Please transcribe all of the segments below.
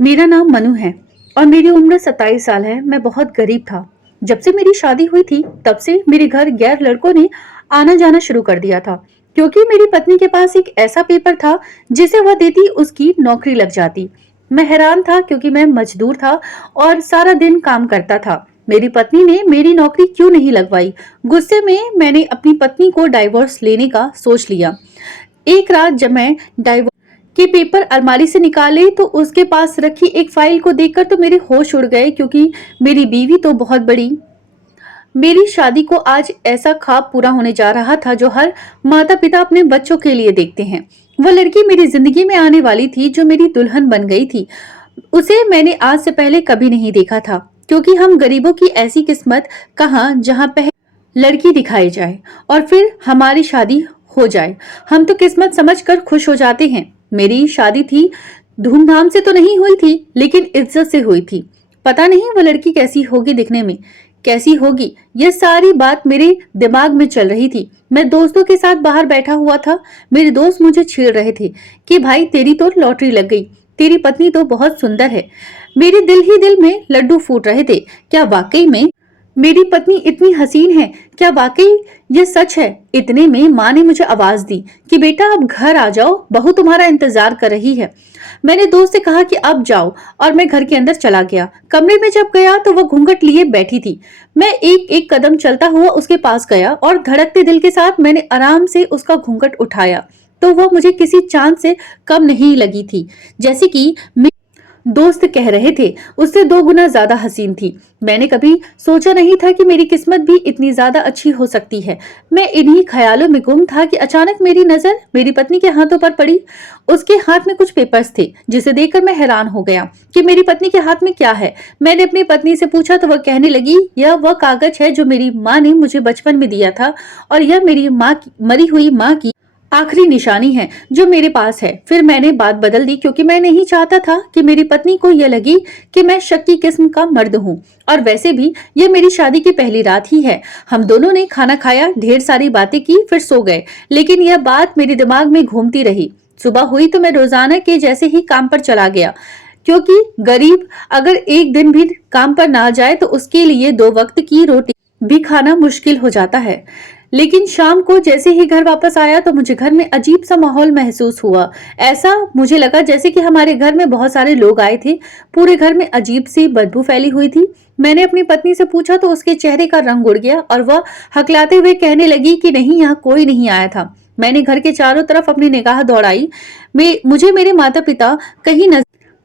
मेरा नाम मनु है और मेरी उम्र 27 साल है। मैं बहुत गरीब था। जब से मेरी शादी हुई थी तब से मेरे घर गैर लड़कों ने आना जाना शुरू कर दिया था, क्योंकि मेरी पत्नी के पास एक ऐसा पेपर था जिसे वह देती उसकी नौकरी लग जाती। मैं हैरान था क्योंकि मैं मजदूर था और सारा दिन काम करता था। मेरी पत्नी ने मेरी नौकरी क्यों नहीं लगवाई? गुस्से में मैंने अपनी पत्नी को डाइवोर्स लेने का सोच लिया। एक रात जब मैं डाइवोर्स के पेपर अलमारी से निकाले तो उसके पास रखी एक फाइल को देखकर तो मेरे होश उड़ गए, क्योंकि मेरी बीवी तो बहुत बड़ी। मेरी शादी को आज ऐसा ख्वाब पूरा होने जा रहा था जो हर माता पिता अपने बच्चों के लिए देखते हैं। वह लड़की मेरी जिंदगी में आने वाली थी जो मेरी दुल्हन बन गई थी। उसे मैंने आज से पहले कभी नहीं देखा था, क्योंकि हम गरीबों की ऐसी किस्मत कहाँ जहाँ पहले लड़की दिखाई जाए और फिर हमारी शादी हो जाए। हम तो किस्मत समझकर खुश हो जाते हैं। मेरी शादी थी, धूमधाम से तो नहीं हुई थी, लेकिन इज्जत से हुई थी। पता नहीं वो लड़की कैसी होगी दिखने में, कैसी होगी, ये सारी बात मेरे दिमाग में चल रही थी। मैं दोस्तों के साथ बाहर बैठा हुआ था। मेरे दोस्त मुझे छेड़ रहे थे कि भाई तेरी तो लॉटरी लग गई, तेरी पत्नी तो बहुत सुंदर है। मेरे दिल ही दिल में लड्डू फूट रहे थे। क्या वाकई में मेरी पत्नी इतनी हसीन है? क्या वाकई ये सच है? इतने में माँ ने मुझे आवाज दी कि बेटा अब घर आ जाओ, बहू तुम्हारा इंतजार कर रही है। मैंने दोस्त से कहा कि अब जाओ और मैं घर के अंदर चला गया। कमरे में जब गया तो वह घूंघट लिए बैठी थी। मैं एक एक कदम चलता हुआ उसके पास गया और धड़कते दिल के साथ मैंने आराम से उसका घूंघट उठाया तो वह मुझे किसी चांद से कम नहीं लगी थी। जैसे कि दोस्त कह रहे थे, उससे 2 गुना ज्यादा हसीन थी। मैंने कभी सोचा नहीं था कि मेरी किस्मत भी इतनी ज्यादा अच्छी हो सकती है। मैं इन्हीं ख्यालों में गुम था कि अचानक मेरी नजर मेरी पत्नी के हाथों पर पड़ी। उसके हाथ में कुछ पेपर्स थे, जिसे देखकर मैं हैरान हो गया कि मेरी पत्नी के हाथ में क्या है। मैंने अपनी पत्नी से पूछा तो वह कहने लगी, यह वह कागज है जो मेरी माँ ने मुझे बचपन में दिया था और यह मेरी मरी हुई माँ की आखिरी निशानी है जो मेरे पास है। फिर मैंने बात बदल दी, क्योंकि मैं नहीं चाहता था कि मेरी पत्नी को यह लगी कि मैं शक्की किस्म का मर्द हूँ। और वैसे भी यह मेरी शादी की पहली रात ही है। हम दोनों ने खाना खाया, ढेर सारी बातें की, फिर सो गए। लेकिन यह बात मेरे दिमाग में घूमती रही। सुबह हुई तो मैं रोजाना के जैसे ही काम पर चला गया, क्योंकि गरीब अगर एक दिन भी काम पर ना जाए तो उसके लिए 2 वक्त की रोटी भी खाना मुश्किल हो जाता है। लेकिन शाम को जैसे ही घर वापस आया तो मुझे घर में अजीब सा माहौल महसूस हुआ। ऐसा मुझे लगा जैसे कि हमारे घर में बहुत सारे लोग आए थे। पूरे घर में अजीब सी बदबू फैली हुई थी। मैंने अपनी पत्नी से पूछा तो उसके चेहरे का रंग उड़ गया और वह हकलाते हुए कहने लगी कि नहीं, यहाँ कोई नहीं आया था। मैंने घर के चारों तरफ अपनी निगाह दौड़ाई। मुझे मेरे माता पिता कहीं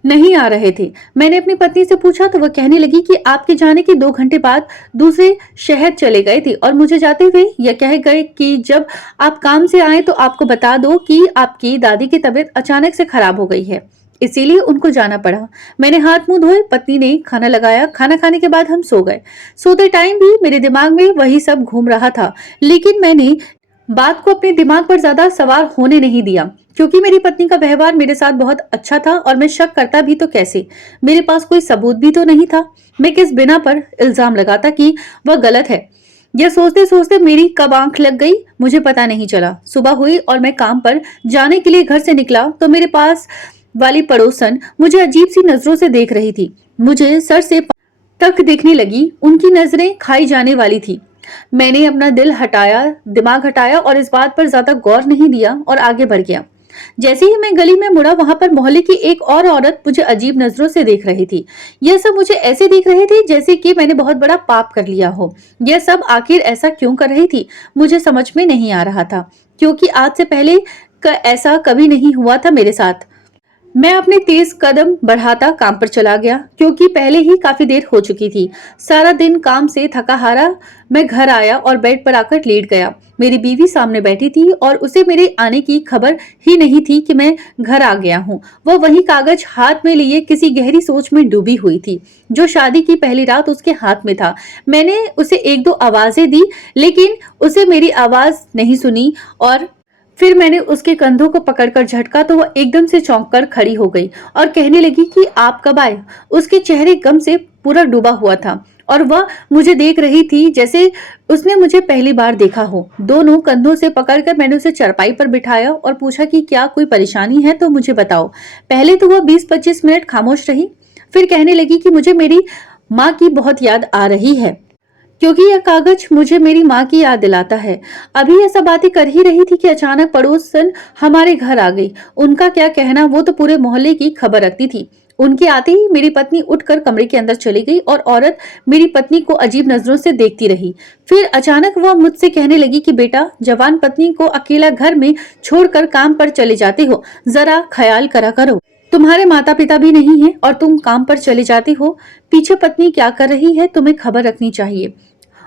नहीं आ रहे थे। मैंने अपनी पत्नी से पूछा तो वह कहने लगी कि आपके जाने के 2 घंटे बाद दूसरे शहर चले गए थे और मुझे जाते हुए यह कह गए कि जब आप काम से आए तो आपको बता दो कि आपकी दादी की तबीयत अचानक से खराब हो गई है, इसीलिए उनको जाना पड़ा। मैंने हाथ मुंह धोए, पत्नी ने खाना लगाया। खाना खाने के बाद हम सो गए। सोते टाइम भी मेरे दिमाग में वही सब घूम रहा था, लेकिन मैंने बात को अपने दिमाग पर ज्यादा सवार होने नहीं दिया, क्योंकि मेरी पत्नी का व्यवहार मेरे साथ बहुत अच्छा था और मैं शक करता भी तो कैसे? मेरे पास कोई सबूत भी तो नहीं था। मैं किस बिना पर इल्जाम लगाता कि वह गलत है? यह सोचते सोचते मेरी कब आंख लग गई मुझे पता नहीं चला। सुबह हुई और मैं काम पर जाने के लिए घर से निकला तो मेरे पास वाली पड़ोसन मुझे अजीब सी नजरों से देख रही थी। मुझे सर से तक देखने लगी। उनकी नजरें खाई जाने वाली थी। मैंने अपना दिमाग हटाया और इस बात पर ज्यादा गौर नहीं दिया और आगे बढ़ गया। जैसे ही मैं गली में मुड़ा, वहां पर मोहल्ले की एक और औरत मुझे अजीब नजरों से देख रही थी। यह सब मुझे ऐसे देख रहे थे जैसे कि मैंने बहुत बड़ा पाप कर लिया हो। यह सब आखिर ऐसा क्यों कर रही थी मुझे समझ में नहीं आ रहा था, क्योंकि आज से पहले ऐसा कभी नहीं हुआ था मेरे साथ। मैं अपने तेज कदम बढ़ाता काम पर चला गया, क्योंकि पहले ही काफी देर हो चुकी थी। सारा दिन काम से थका हारा मैं घर आया और बेड पर आकर लेट गया। मेरी बीवी सामने बैठी थी और उसे मेरे आने की खबर ही नहीं थी कि मैं घर आ गया हूँ। वह वही कागज हाथ में लिए किसी गहरी सोच में डूबी हुई थी, जो शादी की पहली रात उसके हाथ में था। मैंने उसे 1-2 आवाजें दी, लेकिन उसे मेरी आवाज नहीं सुनी और फिर मैंने उसके कंधों को पकड़कर झटका तो वह एकदम से चौंक कर खड़ी हो गई और कहने लगी कि आप कब आए? उसके चेहरे गम से पूरा डूबा हुआ था। और वह मुझे देख रही थी जैसे उसने मुझे पहली बार देखा हो। दोनों कंधों से पकड़कर मैंने उसे चारपाई पर बिठाया और पूछा कि क्या कोई परेशानी है तो मुझे बताओ। पहले तो वह 20-25 मिनट खामोश रही, फिर कहने लगी कि मुझे मेरी माँ की बहुत याद आ रही है, क्योंकि यह कागज मुझे मेरी माँ की याद दिलाता है। अभी ऐसा बातें कर ही रही थी कि अचानक पड़ोसन हमारे घर आ गई। उनका क्या कहना, वो तो पूरे मोहल्ले की खबर रखती थी। उनके आते ही मेरी पत्नी उठकर कमरे के अंदर चली गई और औरत मेरी पत्नी को अजीब नजरों से देखती रही। फिर अचानक वह मुझसे कहने लगी कि बेटा, जवान पत्नी को अकेला घर में छोड़कर काम पर चले जाते हो, जरा ख्याल करा करो। तुम्हारे माता पिता भी नहीं है और तुम काम पर चले जाते हो। पीछे पत्नी क्या कर रही है तुम्हें खबर रखनी चाहिए।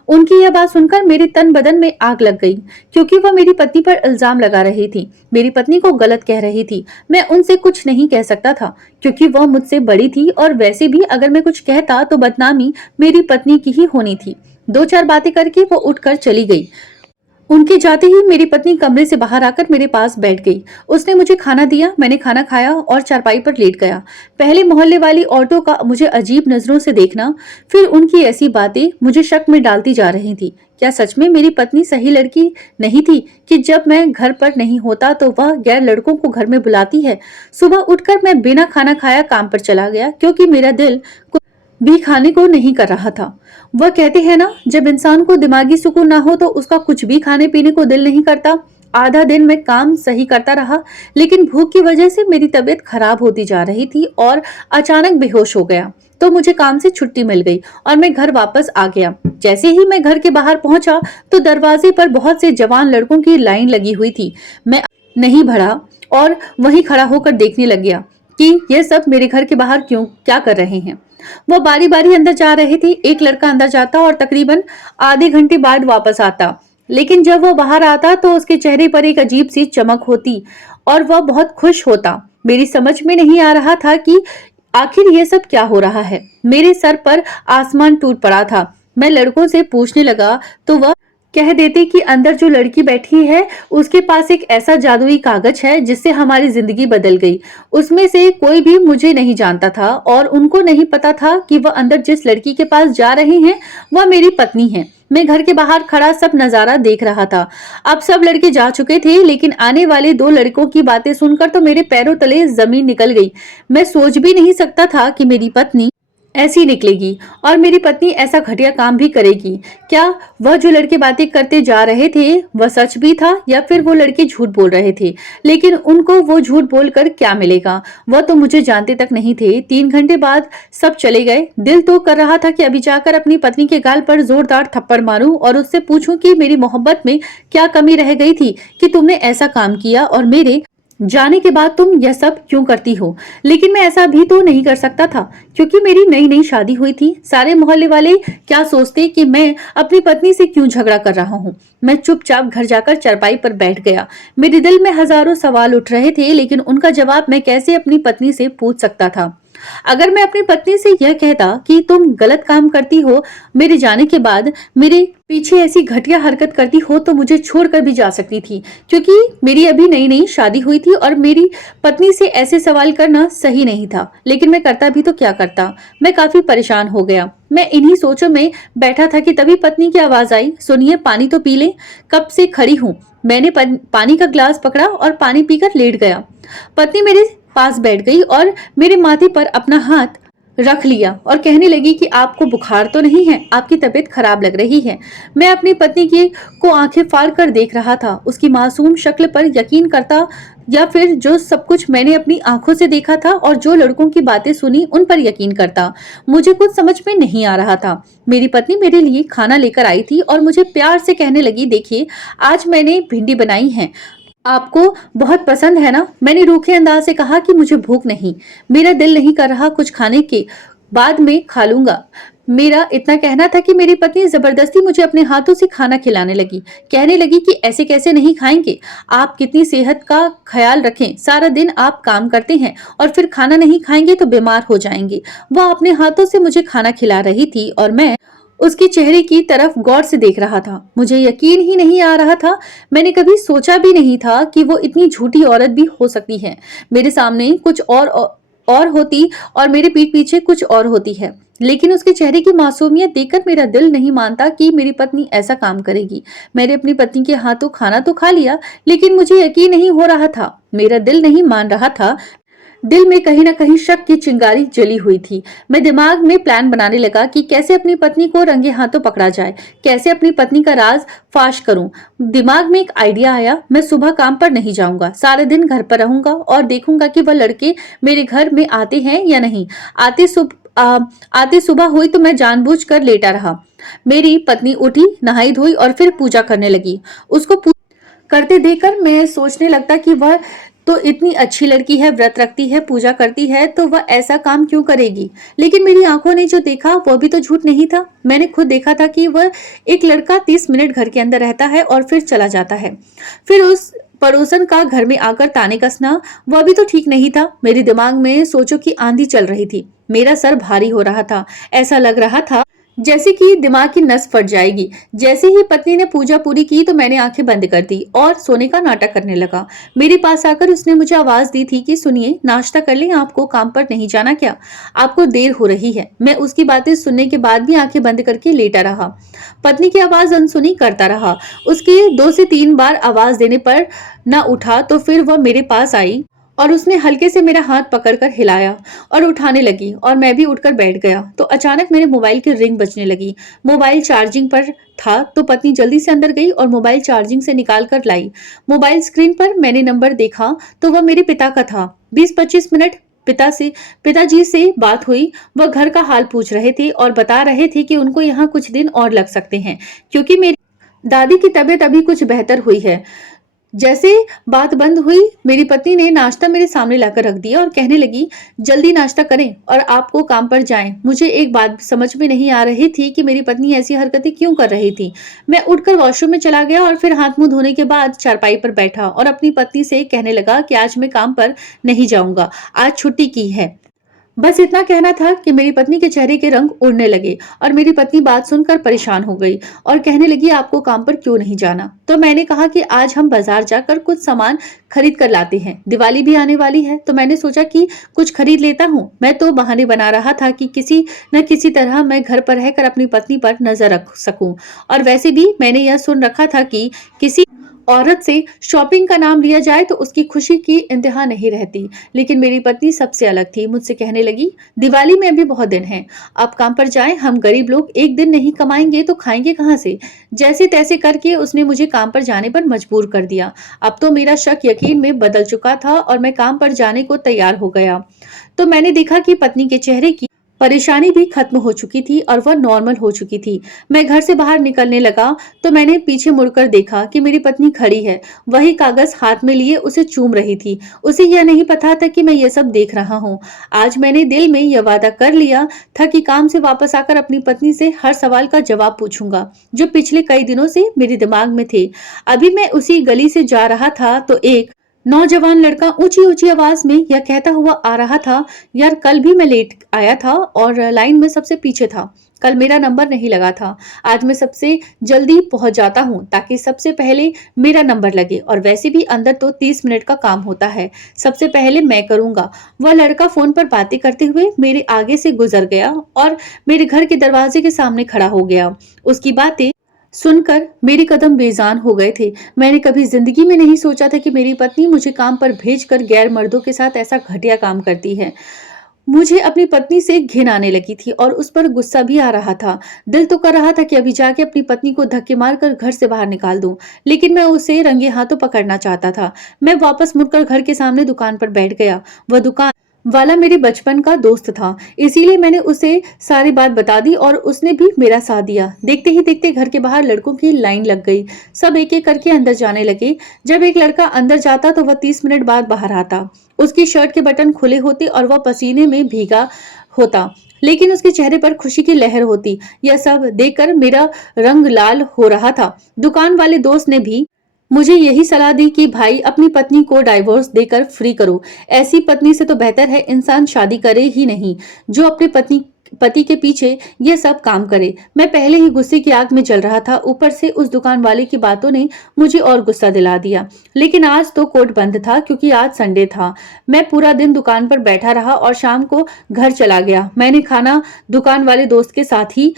उनकी यह बात सुनकर मेरे तन बदन में आग लग गई, क्योंकि वह मेरी पत्नी पर इल्जाम लगा रही थी, मेरी पत्नी को गलत कह रही थी। मैं उनसे कुछ नहीं कह सकता था, क्योंकि वह मुझसे बड़ी थी और वैसे भी अगर मैं कुछ कहता तो बदनामी मेरी पत्नी की ही होनी थी। दो चार बातें करके वो उठकर चली गई। उनके जाते ही मेरी पत्नी कमरे से बाहर आकर मेरे पास बैठ गई। उसने मुझे खाना दिया, मैंने खाना खाया और चारपाई पर लेट गया। पहले मोहल्ले वाली औरतों का मुझे अजीब नजरों से देखना, फिर उनकी ऐसी बातें मुझे शक में डालती जा रही थी। क्या सच में मेरी पत्नी सही लड़की नहीं थी कि जब मैं घर पर नहीं होता तो वह गैर लड़कों को घर में बुलाती है। सुबह उठकर मैं बिना खाना खाया काम पर चला गया, क्योंकि मेरा दिल भी खाने को नहीं कर रहा था। वह कहते हैं ना, जब इंसान को दिमागी सुकून ना हो तो उसका कुछ भी खाने पीने को दिल नहीं करता। आधा दिन मैं काम सही करता रहा, लेकिन भूख की वजह से मेरी तबीयत खराब होती जा रही थी और अचानक बेहोश हो गया। तो मुझे काम से छुट्टी मिल गई और मैं घर वापस आ गया। जैसे ही मैं घर के बाहर पहुंचा तो दरवाजे पर बहुत से जवान लड़कों की लाइन लगी हुई थी। मैं नहीं बढ़ा और वहीं खड़ा होकर देखने लग गया कि ये सब मेरे घर के बाहर क्या कर रहे हैं। वो बारी बारी अंदर जा रहे थे। एक लड़का अंदर जाता और तकरीबन आधे घंटे बाद वापस आता, लेकिन जब वो बाहर आता तो उसके चेहरे पर एक अजीब सी चमक होती और वह बहुत खुश होता। मेरी समझ में नहीं आ रहा था कि आखिर ये सब क्या हो रहा है। मेरे सर पर आसमान टूट पड़ा था। मैं लड़कों से पूछने लगा तो वह कह देते कि अंदर जो लड़की बैठी है उसके पास एक ऐसा जादुई कागज है जिससे हमारी जिंदगी बदल गई। उसमें से कोई भी मुझे नहीं जानता था और उनको नहीं पता था कि वह अंदर जिस लड़की के पास जा रहे हैं वह मेरी पत्नी है। मैं घर के बाहर खड़ा सब नजारा देख रहा था। अब सब लड़के जा चुके थे, लेकिन आने वाले दो लड़कों की बातें सुनकर तो मेरे पैरों तले जमीन निकल गई। मैं सोच भी नहीं सकता था कि मेरी पत्नी ऐसी निकलेगी और मेरी पत्नी ऐसा घटिया काम भी करेगी। क्या वह जो लड़के बातें करते जा रहे थे वह सच भी था या फिर वो लड़के झूठ बोल रहे थे? लेकिन उनको वो झूठ बोलकर क्या मिलेगा, वह तो मुझे जानते तक नहीं थे। 3 घंटे बाद सब चले गए। दिल तो कर रहा था कि अभी जाकर अपनी पत्नी के गाल पर जोरदार थप्पड़ मारूं और उससे पूछूं कि मेरी मोहब्बत में क्या कमी रह गई थी कि तुमने ऐसा काम किया और मेरे जाने के बाद तुम यह सब क्यों करती हो। लेकिन मैं ऐसा भी तो नहीं कर सकता था, क्योंकि मेरी नई नई शादी हुई थी। सारे मोहल्ले वाले क्या सोचते कि मैं अपनी पत्नी से क्यों झगड़ा कर रहा हूँ। मैं चुपचाप घर जाकर चारपाई पर बैठ गया। मेरे दिल में हजारों सवाल उठ रहे थे, लेकिन उनका जवाब मैं कैसे अपनी पत्नी से पूछ सकता था। अगर मैं अपनी पत्नी से यह कहता कि तुम गलत काम करती हो, मेरे जाने के बाद मेरे पीछे ऐसी घटिया हरकत करती हो, तो मुझे छोड़कर भी जा सकती थी, क्योंकि मेरी अभी नई नई शादी हुई थी और मेरी पत्नी से ऐसे सवाल करना सही नहीं था। लेकिन मैं करता भी तो क्या करता। मैं काफी परेशान हो गया। मैं इन्हीं सोचों में बैठा था कि तभी पत्नी की आवाज आई, सुनिए, पानी तो पी ले, कब से खड़ी हूँ। मैंने पानी का ग्लास पकड़ा और पानी पीकर लेट गया। पत्नी मेरे पास बैठ गई और मेरे माथे पर अपना हाथ रख लिया और कहने लगी कि आपको बुखार तो नहीं है, आपकी तबीयत खराब लग रही है। मैं अपनी पत्नी की को आंखें फाड़ कर देख रहा था, उसकी मासूम शक्ल पर यकीन करता या फिर जो सब कुछ मैंने अपनी आंखों से देखा था और जो लड़कों की बातें सुनी उन पर यकीन करता। मुझे कुछ समझ में नहीं आ रहा था। मेरी पत्नी मेरे लिए खाना लेकर आई थी और मुझे प्यार से कहने लगी, देखिए, आज मैंने भिंडी बनाई है, आपको बहुत पसंद है ना। मैंने रूखे अंदाज से कहा कि मुझे भूख नहीं, मेरा दिल नहीं कर रहा कुछ खाने के, बाद में खा लूंगा। मेरा इतना कहना था कि मेरी पत्नी जबरदस्ती मुझे अपने हाथों से खाना खिलाने लगी। कहने लगी कि ऐसे कैसे नहीं खाएंगे, आप कितनी सेहत का ख्याल रखें, सारा दिन आप काम करते हैं और फिर खाना नहीं खाएंगे तो बीमार हो जाएंगे। वह अपने हाथों से मुझे खाना खिला रही थी और मैं उसके चेहरे की तरफ गौर से देख रहा था। मुझे यकीन ही नहीं आ रहा था। मैंने कभी सोचा भी नहीं था कि वो इतनी झूठी औरत भी हो सकती है। मेरे सामने कुछ और होती और मेरे पीठ पीछे कुछ और होती है। लेकिन उसके चेहरे की मासूमियत देखकर मेरा दिल नहीं मानता कि मेरी पत्नी ऐसा काम करेगी। मैंने अपनी पत्नी के हाथों खाना तो खा लिया, लेकिन मुझे यकीन नहीं हो रहा था। मेरा दिल नहीं मान रहा था। दिल में कहीं न कहीं शक की चिंगारी जली हुई थी। मैं दिमाग में प्लान बनाने लगा कि कैसे अपनी पत्नी को रंगे हाथों पकड़ा जाए, कैसे अपनी पत्नी का राज फाश करूं। दिमाग में एक आइडिया आया, मैं सुबह काम पर नहीं जाऊंगा, सारे दिन घर पर रहूंगा और देखूंगा कि वह लड़के मेरे घर में आते हैं या नहीं। आते सुब आ, आते सुबह हुई तो मैं जानबूझकर लेटा रहा। मेरी पत्नी उठी, नहाई धोई और फिर पूजा करने लगी। उसको करते देखकर मैं सोचने लगता कि वह तो इतनी अच्छी लड़की है, व्रत रखती है, पूजा करती है, तो वह ऐसा काम क्यों करेगी। लेकिन मेरी आंखों ने जो देखा वह भी तो झूठ नहीं था। मैंने खुद देखा था कि वह एक लड़का 30 मिनट घर के अंदर रहता है और फिर चला जाता है। फिर उस पड़ोसन का घर में आकर ताने कसना, वह भी तो ठीक नहीं था। मेरे दिमाग में सोचो की आंधी चल रही थी। मेरा सर भारी हो रहा था। ऐसा लग रहा था जैसे कि दिमाग की नस फट जाएगी। जैसे ही पत्नी ने पूजा पूरी की तो मैंने आंखें बंद कर दी और सोने का नाटक करने लगा। मेरे पास आकर उसने मुझे आवाज दी थी कि सुनिए, नाश्ता कर लें, आपको काम पर नहीं जाना क्या? आपको देर हो रही है। मैं उसकी बातें सुनने के बाद भी आंखें बंद करके लेटा रहा। पत्नी की आवाज अनसुनी करता रहा। उसके 2 से 3 बार आवाज देने पर न उठा तो फिर वह मेरे पास आई और उसने हल्के से मेरा हाथ पकड़कर हिलाया और उठाने लगी और मैं भी उठकर बैठ गया। तो अचानक मेरे मोबाइल की रिंग बजने लगी। मोबाइल चार्जिंग पर था तो पत्नी जल्दी से अंदर गई और मोबाइल चार्जिंग से निकाल कर लाई। मोबाइल स्क्रीन पर मैंने नंबर देखा तो वह मेरे पिता का था। 20-25 मिनट पिताजी से बात हुई। वह घर का हाल पूछ रहे थे और बता रहे थे कि उनको यहाँ कुछ दिन और लग सकते हैं, क्योंकि मेरी दादी की तबीयत अभी कुछ बेहतर हुई है। जैसे बात बंद हुई, मेरी पत्नी ने नाश्ता मेरे सामने लाकर रख दिया और कहने लगी, जल्दी नाश्ता करें और आपको काम पर जाएं। मुझे एक बात समझ में नहीं आ रही थी कि मेरी पत्नी ऐसी हरकतें क्यों कर रही थी। मैं उठकर वॉशरूम में चला गया और फिर हाथ मुंह धोने के बाद चारपाई पर बैठा और अपनी पत्नी से कहने लगा कि आज मैं काम पर नहीं जाऊंगा, आज छुट्टी की है। बस इतना कहना था कि मेरी पत्नी के चेहरे के रंग उड़ने लगे और मेरी पत्नी बात सुनकर परेशान हो गई और कहने लगी, आपको काम पर क्यों नहीं जाना? तो मैंने कहा कि आज हम बाजार जाकर कुछ सामान खरीद कर लाते हैं। दिवाली भी आने वाली है तो मैंने सोचा कि कुछ खरीद लेता हूँ। मैं तो बहाने बना रहा था कि किसी न किसी तरह मैं घर पर रहकर अपनी पत्नी पर नजर रख सकूं। और वैसे भी मैंने यह सुन रखा था कि किसी औरत से शॉपिंग का नाम लिया जाए तो उसकी खुशी की इंतहा नहीं रहती। लेकिन मेरी पत्नी सबसे अलग थी। मुझसे कहने लगी, दिवाली में अभी बहुत दिन हैं, आप काम पर जाएं, हम गरीब लोग एक दिन नहीं कमाएंगे तो खाएंगे कहाँ से? जैसे तैसे करके उसने मुझे काम पर जाने पर मजबूर कर दिया। अब तो मेरा शक यकीन में बदल चुका था और मैं काम पर जाने को तैयार हो गया। तो मैंने देखा कि पत्नी के चेहरे की परेशानी भी खत्म हो चुकी थी और वह नॉर्मल हो चुकी थी। मैं घर से बाहर निकलने लगा तो मैंने पीछे मुड़कर देखा कि मेरी पत्नी खड़ी है, वही कागज हाथ में लिए उसे चूम रही थी। उसे यह नहीं पता था कि मैं यह सब देख रहा हूँ। आज मैंने दिल में यह वादा कर लिया था कि काम से वापस आकर अपनी पत्नी से हर सवाल का जवाब पूछूंगा, जो पिछले कई दिनों से मेरे दिमाग में थे। अभी मैं उसी गली से जा रहा था तो एक नौजवान लड़का ऊंची ऊंची आवाज में यह कहता हुआ आ रहा था, यार कल भी मैं लेट आया था और लाइन में सबसे पीछे था। कल मेरा नंबर नहीं लगा था। आज मैं सबसे जल्दी पहुंच जाता हूं ताकि सबसे पहले मेरा नंबर लगे, और वैसे भी अंदर तो 30 मिनट का काम होता है, सबसे पहले मैं करूंगा। वह लड़का फोन पर बातें करते हुए मेरे आगे से गुजर गया और मेरे घर के दरवाजे के सामने खड़ा हो गया। उसकी बातें सुनकर मेरे कदम बेजान हो गए थे। मैंने कभी जिंदगी में नहीं सोचा था कि मेरी पत्नी मुझे काम पर भेजकर गैर मर्दों के साथ ऐसा घटिया काम करती है। मुझे अपनी पत्नी से घिन आने लगी थी और उस पर गुस्सा भी आ रहा था। दिल तो कर रहा था कि अभी जाके अपनी पत्नी को धक्के मारकर घर से बाहर निकाल दूं, लेकिन मैं उसे रंगे हाथों पकड़ना चाहता था। मैं वापस मुड़कर घर के सामने दुकान पर बैठ गया। वह दुकान वाला मेरे बचपन का दोस्त था, इसीलिए मैंने उसे सारी बात बता दी और उसने भी मेरा साथ दिया। देखते ही देखते घर के बाहर लड़कों की लाइन लग गई। सब एक एक करके अंदर जाने लगे। जब एक लड़का अंदर जाता तो वह 30 मिनट बाद बाहर आता। उसकी शर्ट के बटन खुले होते और वह पसीने में भीगा होता, लेकिन उसके चेहरे पर खुशी की लहर होती। यह सब देखकर मेरा रंग लाल हो रहा था। दुकान वाले दोस्त ने भी मुझे यही सलाह दी कि भाई अपनी पत्नी को डाइवोर्स देकर फ्री करो। ऐसी पत्नी से तो बेहतर है इंसान शादी करे ही नहीं, जो अपनी पत्नी पति के पीछे ये सब काम करे। मैं पहले ही गुस्से की आग में जल रहा था, ऊपर से उस दुकान वाले की बातों ने मुझे और गुस्सा दिला दिया। लेकिन आज तो कोर्ट बंद था क्योंकि आज संडे था। मैं पूरा दिन दुकान पर बैठा रहा और शाम को घर चला गया। मैंने खाना दुकान वाले दोस्त के साथ ही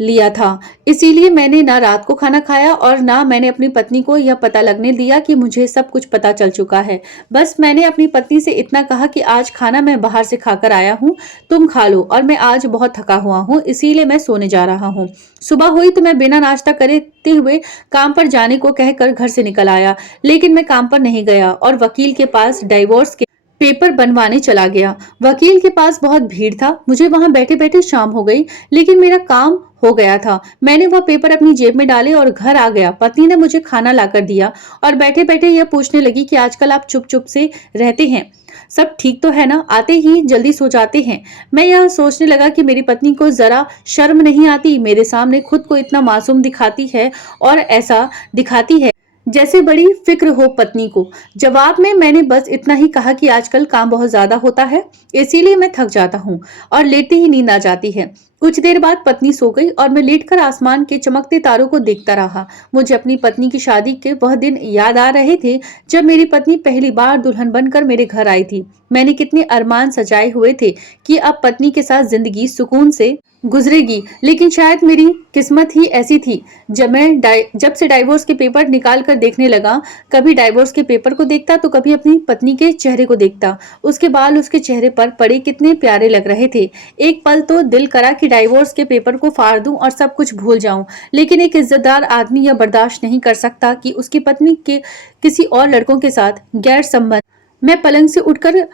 लिया था, इसीलिए मैंने ना रात को खाना खाया और ना मैंने अपनी पत्नी को यह पता लगने दिया कि मुझे सब कुछ पता चल चुका है। बस मैंने अपनी पत्नी से इतना कहा कि आज खाना मैं बाहर से खाकर आया हूँ, तुम खा लो, और मैं आज बहुत थका हुआ हूँ, इसीलिए मैं सोने जा रहा हूँ। सुबह हुई तो मैं बिना नाश्ता करते हुए काम पर जाने को कहकर घर से निकल आया, लेकिन मैं काम पर नहीं गया और वकील के पास डाइवोर्स के पेपर बनवाने चला गया। वकील के पास बहुत भीड़ था, मुझे वहां बैठे बैठे शाम हो गई, लेकिन मेरा काम हो गया था। मैंने वह पेपर अपनी जेब में डाले और घर आ गया। पत्नी ने मुझे खाना लाकर दिया और बैठे बैठे यह पूछने लगी कि आजकल आप चुप चुप से रहते हैं, सब ठीक तो है ना, आते ही जल्दी सो जाते हैं। मैं यह सोचने लगा कि मेरी पत्नी को जरा शर्म नहीं आती, मेरे सामने खुद को इतना मासूम दिखाती है और ऐसा दिखाती है जैसे बड़ी फिक्र हो पत्नी को। जवाब में मैंने बस इतना ही कहा कि आजकल काम बहुत ज्यादा होता है, इसीलिए मैं थक जाता हूँ और लेटे ही नींद आ जाती है। कुछ देर बाद पत्नी सो गई और मैं लेटकर आसमान के चमकते तारों को देखता रहा। मुझे अपनी पत्नी की शादी के वह दिन याद आ रहे थे जब मेरी पत्नी पहली बार दुल्हन बनकर मेरे घर आई थी। मैंने कितने अरमान सजाए हुए थे कि अब पत्नी के साथ जिंदगी सुकून से गुजरेगी, लेकिन शायद मेरी किस्मत ही ऐसी थी। जब से डाइवोर्स के पेपर निकाल कर देखने लगा, कभी डाइवोर्स के पेपर को देखता तो कभी अपनी पत्नी के चेहरे को देखता। उसके बाल उसके चेहरे पर पड़े कितने प्यारे लग रहे थे। एक पल तो दिल करा कि डाइवोर्स के पेपर को फाड़ दूं और सब कुछ भूल जाऊं, लेकिन एक इज्जतदार आदमी यह बर्दाश्त नहीं कर सकता कि उसकी पत्नी के किसी और लड़कों के साथ गैर संबंध। मैं पलंग से उठकर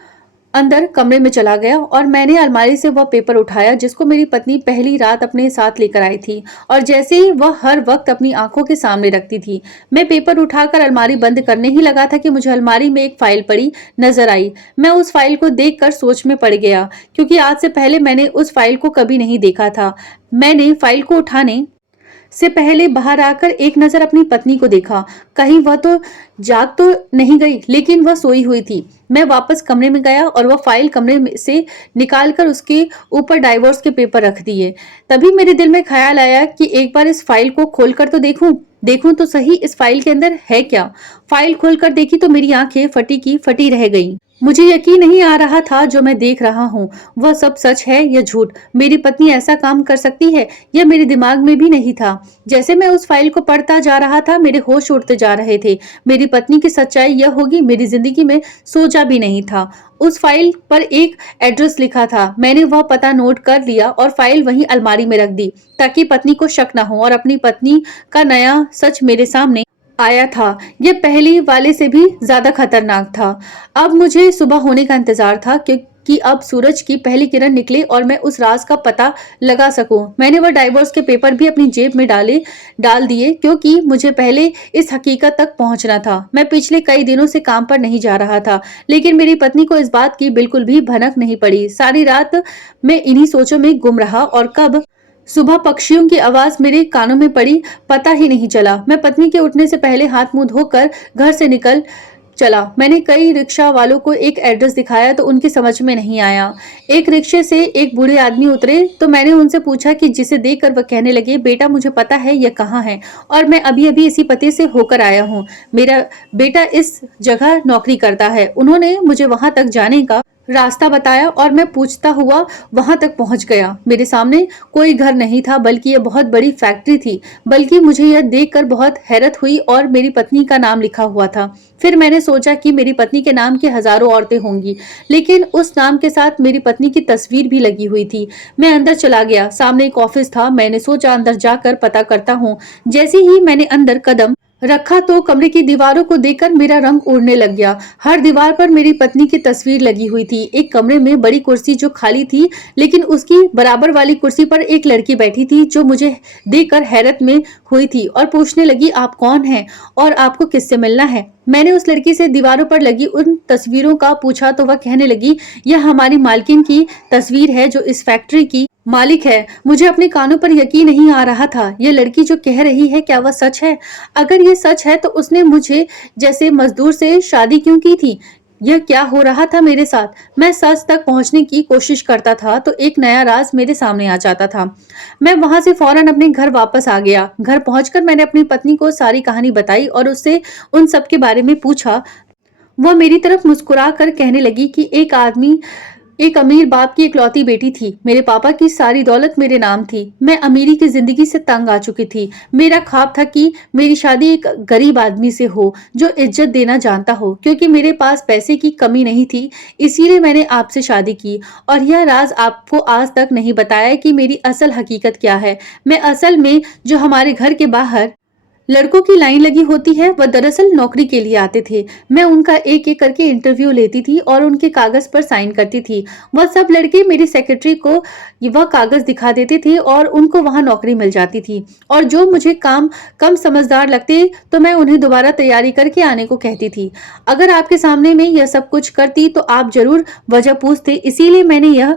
अंदर कमरे में चला गया और मैंने अलमारी से वह पेपर उठाया जिसको मेरी पत्नी पहली रात अपने साथ लेकर आई थी और जैसे ही वह हर वक्त अपनी आंखों के सामने रखती थी। मैं पेपर उठाकर अलमारी बंद करने ही लगा था कि मुझे अलमारी में एक फाइल पड़ी नजर आई। मैं उस फाइल को देखकर सोच में पड़ गया, क्योंकि आज से पहले मैंने उस फाइल को कभी नहीं देखा था। मैंने फाइल को उठाने से पहले बाहर आकर एक नजर अपनी पत्नी को देखा। कहीं वह तो जाग तो नहीं गई, लेकिन वह सोई हुई थी। मैं वापस कमरे में गया और वह फाइल कमरे में से निकालकर उसके ऊपर डाइवोर्स के पेपर रख दिए। तभी मेरे दिल में ख्याल आया कि एक बार इस फाइल को खोलकर तो देखूं तो सही इस फाइल के अंदर है क्या। फाइल खोलकर देखी तो मेरी आंखें फटी की फटी रह गईं। मुझे यकीन नहीं आ रहा था जो मैं देख रहा हूँ वह सब सच है या झूठ। मेरी पत्नी ऐसा काम कर सकती है, यह मेरे दिमाग में भी नहीं था। जैसे मैं उस फाइल को पढ़ता जा रहा था मेरे होश उड़ते जा रहे थे। मेरी पत्नी की सच्चाई यह होगी मेरी जिंदगी में सोचा भी नहीं था। उस फाइल पर एक एड्रेस लिखा था। मैंने वह पता नोट कर लिया और फाइल वहीं अलमारी में रख दी ताकि पत्नी को शक न हो और अपनी पत्नी का नया सच मेरे सामने आया था। यह पहली वाले से भी ज्यादा खतरनाक था। अब मुझे सुबह होने का इंतजार था कि अब सूरज की पहली किरण निकले और मैं उस राज का पता लगा सकूं। मैंने वह डाइवोर्स के पेपर भी अपनी जेब में डाल दिए, क्योंकि मुझे पहले इस हकीकत तक पहुंचना था। मैं पिछले कई दिनों से काम पर नहीं जा रहा था, लेकिन मेरी पत्नी को इस बात की बिल्कुल भी भनक नहीं पड़ी। सारी रात मैं इन्हीं सोचों में गुम रहा और कब सुबह पक्षियों की आवाज मेरे कानों में पड़ी पता ही नहीं चला। मैं पत्नी के उठने से पहले हाथ मुंह धोकर घर से निकल चला। मैंने कई रिक्शा वालों को एक एड्रेस दिखाया तो उनकी समझ में नहीं आया। एक रिक्शे से एक बूढ़े आदमी उतरे तो मैंने उनसे पूछा कि जिसे देखकर वह कहने लगे, बेटा मुझे पता है यह कहाँ है और मैं अभी अभी इसी पते से होकर आया हूँ। मेरा बेटा इस जगह नौकरी करता है। उन्होंने मुझे वहां तक जाने का रास्ता बताया और मैं पूछता हुआ वहां तक पहुंच गया। मेरे सामने कोई घर नहीं था, बल्कि यह बहुत बड़ी फैक्ट्री थी। बल्कि मुझे यह देखकर बहुत हैरत हुई और मेरी पत्नी का नाम लिखा हुआ था। फिर मैंने सोचा कि मेरी पत्नी के नाम की हजारों औरतें होंगी, लेकिन उस नाम के साथ मेरी पत्नी की तस्वीर भी लगी हुई थी। मैं अंदर चला गया। सामने एक ऑफिस था। मैंने सोचा अंदर जाकर पता करता हूँ। जैसे ही मैंने अंदर कदम रखा तो कमरे की दीवारों को देखकर मेरा रंग उड़ने लग गया। हर दीवार पर मेरी पत्नी की तस्वीर लगी हुई थी। एक कमरे में बड़ी कुर्सी जो खाली थी, लेकिन उसकी बराबर वाली कुर्सी पर एक लड़की बैठी थी जो मुझे देखकर हैरत में हुई थी और पूछने लगी, आप कौन हैं और आपको किससे मिलना है। मैंने उस लड़की से दीवारों पर लगी उन तस्वीरों का पूछा तो वह कहने लगी, यह हमारी मालकिन की तस्वीर है जो इस फैक्ट्री की मालिक है। मुझे अपने कानों पर यकीन नहीं आ रहा था। यह लड़की जो कह रही है क्या वह सच है? अगर ये सच है तो उसने मुझे जैसे मजदूर से शादी क्यों की थी? यह क्या हो रहा था मेरे साथ? मैं सच तक पहुंचने की कोशिश करता था तो एक नया राज मेरे सामने आ जाता था। मैं वहां से फौरन अपने घर वापस आ गया। घर पहुंचकर मैंने अपनी पत्नी को सारी कहानी बताई और उससे उन सब के बारे में पूछा। वह मेरी तरफ मुस्कुरा कर कहने लगी कि एक अमीर बाप की इकलौती बेटी थी। मेरे पापा की सारी दौलत मेरे नाम थी। मैं अमीरी की जिंदगी से तंग आ चुकी थी। मेरा ख्वाब था कि मेरी शादी एक गरीब आदमी से हो जो इज्जत देना जानता हो। क्योंकि मेरे पास पैसे की कमी नहीं थी, इसीलिए मैंने आपसे शादी की। और यह राज आपको आज तक नहीं बताया कि मेरी असल हकीकत क्या है। मैं असल में जो हमारे घर के बाहर लड़कों की लाइन लगी होती है, वह दरअसल नौकरी के लिए आते थे। मैं उनका एक एक करके इंटरव्यू लेती थी और उनके कागज पर साइन करती थी। वह सब लड़के मेरी सेक्रेटरी को वह कागज दिखा देते थे और उनको वहां नौकरी मिल जाती थी। और जो मुझे काम कम समझदार लगते तो मैं उन्हें दोबारा तैयारी करके आने को कहती थी। अगर आपके सामने में यह सब कुछ करती तो आप जरूर वजह पूछते, इसीलिए मैंने यह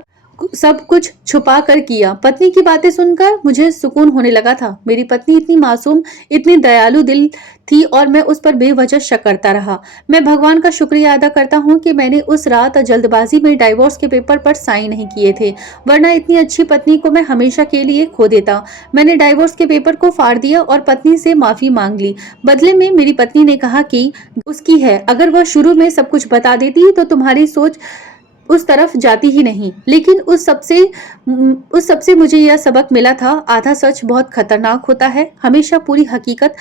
सब कुछ छुपा कर किया। पत्नी की बातें सुनकर मुझे सुकून होने लगा था। मेरी पत्नी इतनी मासूम, इतनी दयालु दिल थी और मैं उस पर बेवजह शक करता रहा। मैं भगवान का शुक्रिया अदा करता हूँ कि मैंने उस रात जल्दबाजी में डाइवोर्स के पेपर पर साइन नहीं किए थे, वरना इतनी अच्छी पत्नी को मैं हमेशा के लिए खो देता। मैंने डाइवोर्स के पेपर को फाड़ दिया और पत्नी से माफी मांग ली। बदले में मेरी पत्नी ने कहा कि उसकी है, अगर वह शुरू में सब कुछ बता देती तो तुम्हारी सोच उस तरफ जाती ही नहीं। लेकिन उस सबसे मुझे यह सबक मिला था, आधा सच बहुत खतरनाक होता है। हमेशा पूरी हकीकत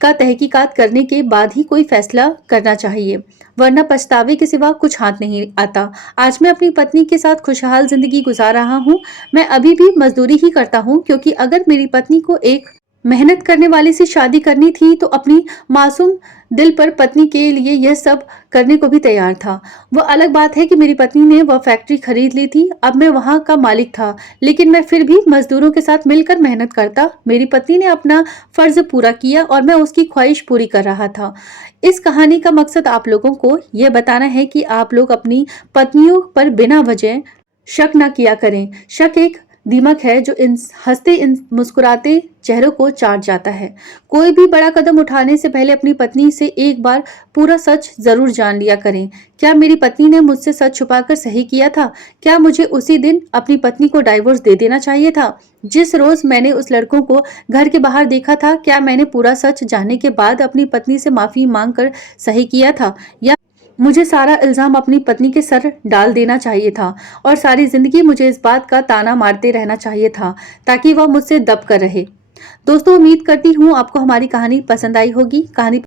का तहकीकात करने के बाद ही कोई फैसला करना चाहिए, वरना पछतावे के सिवा कुछ हाथ नहीं आता। आज मैं अपनी पत्नी के साथ खुशहाल जिंदगी गुजार रहा हूँ। मैं अभी भी मजदूरी ही करता हूँ, क्योंकि अगर मेरी पत्नी को एक मेहनत करने वाले से शादी करनी थी तो अपनी मासूम दिल पर पत्नी के लिए यह सब करने को भी तैयार था। वह अलग बात है कि मेरी पत्नी ने वह फैक्ट्री खरीद ली थी, अब मैं वहां का मालिक था, लेकिन मैं फिर भी मजदूरों के साथ मिलकर मेहनत करता। मेरी पत्नी ने अपना फर्ज पूरा किया और मैं उसकी ख्वाहिश पूरी कर रहा था। इस कहानी का मकसद आप लोगों को यह बताना है कि आप लोग अपनी पत्नियों पर बिना वजह शक ना किया करें। शक एक दीमक है जो इन हंसते इन मुस्कुराते चेहरों को चाट जाता है। कोई भी बड़ा कदम उठाने से पहले अपनी पत्नी से एक बार पूरा सच जरूर जान लिया करें। क्या मेरी पत्नी ने मुझसे सच छुपाकर सही किया था? क्या मुझे उसी दिन अपनी पत्नी को डाइवोर्स दे देना चाहिए था? जिस रोज मैंने उस लड़कों को घर के बाहर देखा था, क्या मैंने पूरा सच जानने के बाद अपनी पत्नी से माफी मांग कर सही किया था, या मुझे सारा इल्जाम अपनी पत्नी के सर डाल देना चाहिए था और सारी जिंदगी मुझे इस बात का ताना मारते रहना चाहिए था ताकि वह मुझसे दब कर रहे? दोस्तों, उम्मीद करती हूँ आपको हमारी कहानी पसंद आई होगी। कहानी